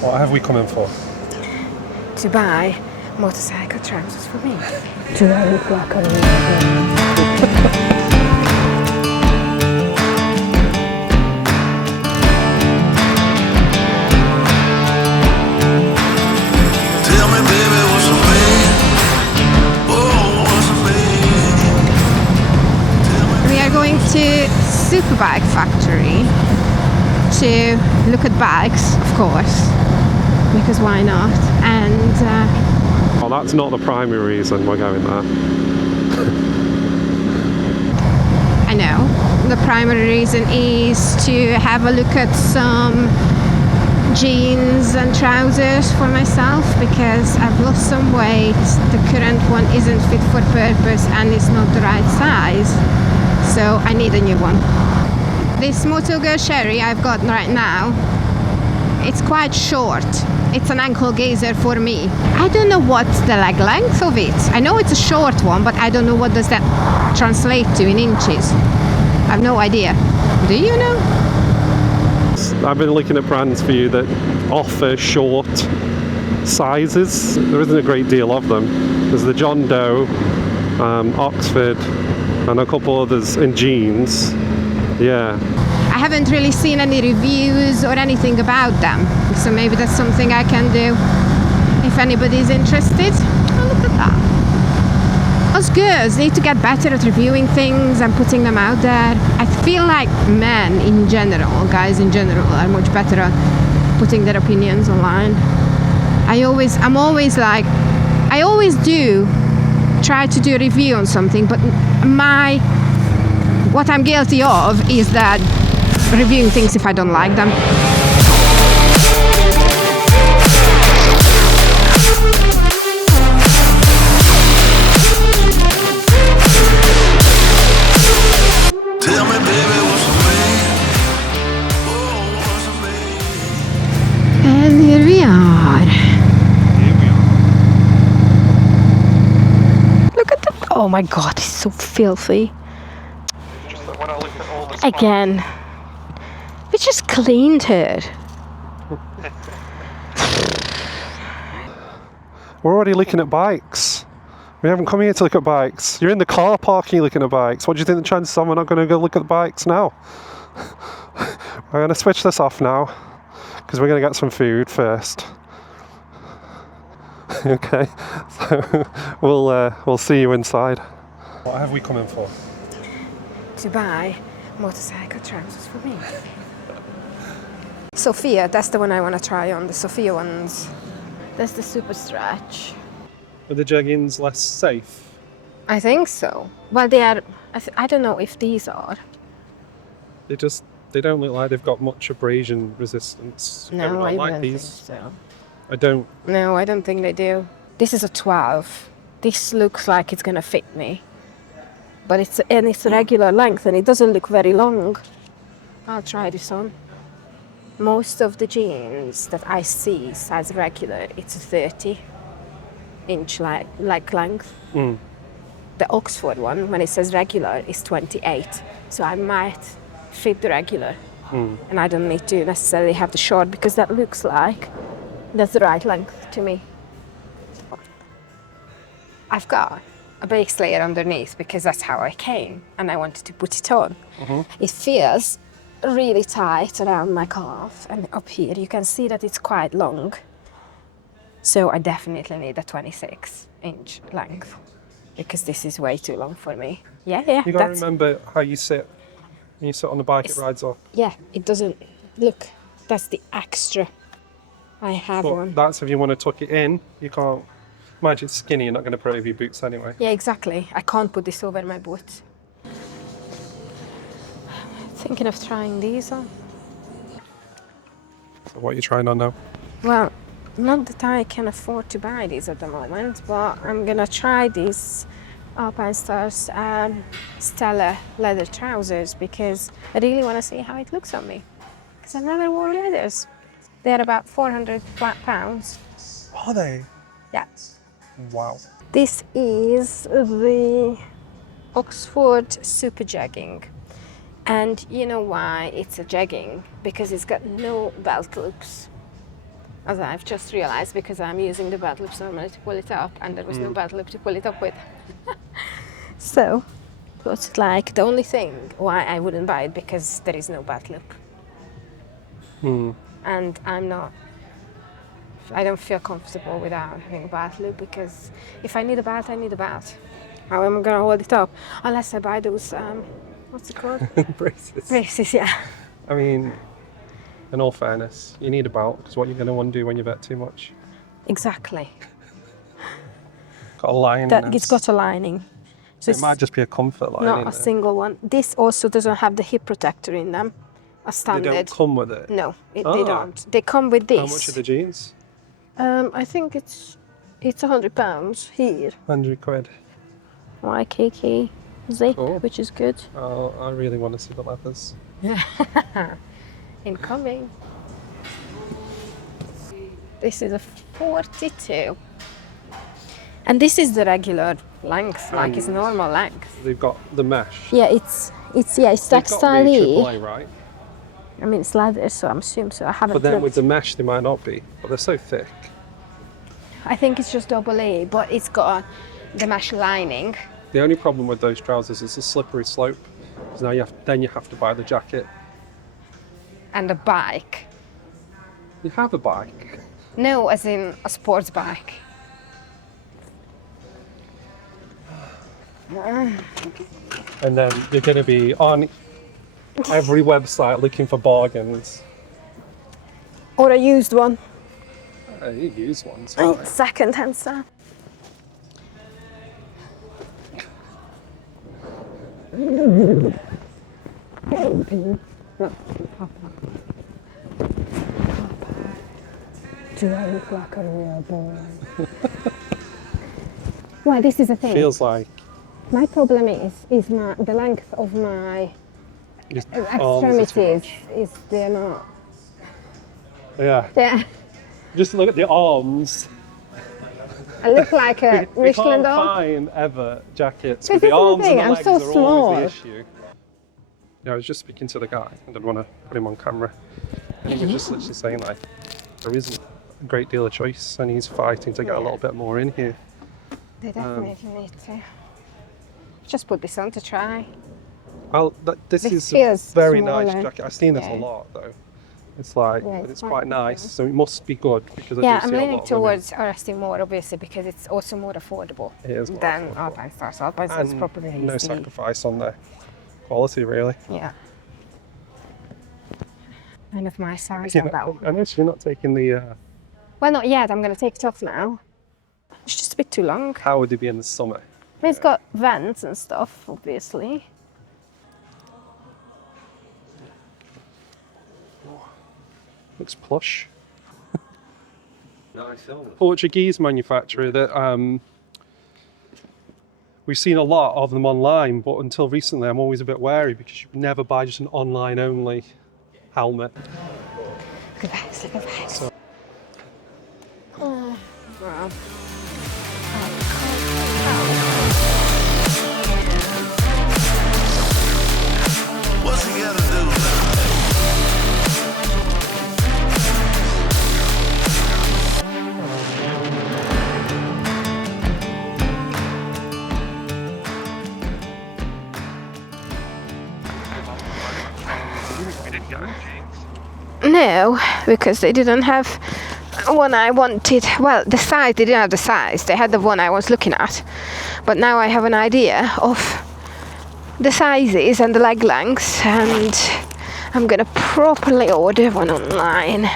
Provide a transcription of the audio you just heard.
What have we come in for? To buy motorcycle trousers for me. Do I look like a real Tell me, baby, what's the plan? Oh, what's the plan? We are going to Superbike Factory to look at bikes, of course, because why not? And Oh, that's not the primary reason we're going there. I know the primary reason is to have a look at some jeans and trousers for myself, because I've lost some weight. The current one isn't fit for purpose and it's not the right size, so I need a new one. This Moto Girl Sherry I've got right now, it's quite short. It's an ankle gazer for me. I don't know what's the leg length of it. I know it's a short one, but I don't know what does that translate to in inches. I have no idea. Do you know? I've been looking at brands for you that offer short sizes. There isn't a great deal of them. There's the John Doe, Oxford, and a couple others in jeans. Yeah. I haven't really seen any reviews or anything about them, so maybe that's something I can do if anybody's interested. Oh, look at that. Us girls need to get better at reviewing things and putting them out there. I feel like men in general, guys in general, are much better at putting their opinions online. I always do try to do a review on something, but what I'm guilty of is that reviewing things if I don't like them. Tell me, baby, what's the plan? Oh, what's the plan? And here we are. Look at that. Oh my god, it's so filthy. Just that when I look at all this Again. We just cleaned her. We're already looking at bikes. We haven't come here to look at bikes. You're in the car parking looking at bikes. What do you think the chances are we're not going to go look at the bikes now? We're going to switch this off now because we're going to get some food first. Okay, so we'll see you inside. What have we come in for? To buy motorcycle trousers for me. Sofia, that's the one I want to try on, the Sofia ones. That's the super stretch. Are the jeggings less safe? I think so. Well, they are, I don't know if these are. They don't look like they've got much abrasion resistance. No, I like don't these. think so. I don't. No, I don't think they do. This is a 12. This looks like it's gonna fit me. But it's regular length and it doesn't look very long. I'll try this on. Most of the jeans that I see size regular, it's a 30-inch leg length. Mm. The Oxford one, when it says regular, is 28. So I might fit the regular. And I don't need to necessarily have the short because that looks like that's the right length to me. I've got a base layer underneath because that's how I came and I wanted to put it on. It feels really tight around my calf and up here you can see that it's quite long. So I definitely need a 26-inch length because this is way too long for me. Yeah. You gotta remember how you sit. When you sit on the bike, it rides off. Yeah, it doesn't, look, that's the extra. I have But one. that's if you want to tuck it in. You can't. Imagine it's skinny, you're not going to put it over your boots anyway. Yeah, exactly. I can't put this over my boots. Thinking of trying these on. So what are you trying on now? Well, not that I can afford to buy these at the moment, but I'm gonna try these Alpinestar's Stellar leather trousers because I really want to see how it looks on me. Because I've never worn leathers. They're about £400. Are they? Yeah. Wow. This is the Oxford Super Jegging. And you know why it's a jegging? Because it's got no belt loops. as I've just realized, because I'm using the belt loops normally to pull it up, and there was no belt loop to pull it up with. So, it's like the only thing why I wouldn't buy it, because there is no belt loop. And I don't feel comfortable without having a belt loop, because if I need a belt, I need a belt. How am I gonna hold it up? Unless I buy those, what's it called? Braces. Braces, yeah. I mean, in all fairness, you need a belt, because what you're going to want to do when you vet too much. Exactly. Got a lining. It's got a lining. So it might just be a comfort lining. not a single one. This also doesn't have the hip protector in them. A standard. They don't come with it? No, they don't. They come with this. How much are the jeans? I think it's £100 here. 100 quid. YKK zip, Cool. which is good. Oh, I really want to see the leathers. Incoming. This is a 42. And this is the regular length, like it's normal length. They've got the mesh. Yeah, it's textile. They've got right? I mean, it's leather, so I'm assuming so. I haven't But then looked. with the mesh, they might not be. But they're so thick. I think it's just double A, but it's got the mesh lining. The only problem with those trousers is the slippery slope. Because now you have to buy the jacket. And a bike. You have a bike. No, as in a sports bike. And then you're going to be on every website looking for bargains. Or a used one. You use ones. Second hand stuff. Do I look like a real boy? Well, this is the thing. Feels like My problem is the length of my just arms are too extremities much. is they're not. Yeah. Yeah. Just look at the arms. I look like a We Michelin can't dog. find ever jackets But with the this is the arms thing, and the I'm legs so are small. always the issue. Yeah, I was just speaking to the guy. I didn't want to put him on camera. And he was just literally saying like there isn't a great deal of choice and he's fighting to get a little bit more in here. They definitely need to. Just put this on to try. This This is a feels very nice smaller. jacket. I've seen this a Yeah. lot though. It's like, Yeah, but it's it's quite quite nice, nice. so it must be good because I Yeah, do I'm see a leaning lot of women. towards RST more, obviously, because it's also more affordable It is more than affordable. Alpinestar. So Alpinestar is And probably no the- sacrifice on the quality really. Yeah. Kind of my size You on that know, one. I know you're not taking the. Well, not yet. I'm going to take it off now. It's just a bit too long. How would it be in the summer? I mean, it's got vents and stuff, obviously. Looks plush. Nice helmet. Portuguese manufacturer that we've seen a lot of them online, but until recently I'm always a bit wary because you never buy just an online only helmet. Look at this, look at this. So- Oh, wow. What's he gotta do now? No, because they didn't have one I wanted. Well, the size, they didn't have the size. They had the one I was looking at. But now I have an idea of the sizes and the leg lengths, and I'm gonna properly order one online.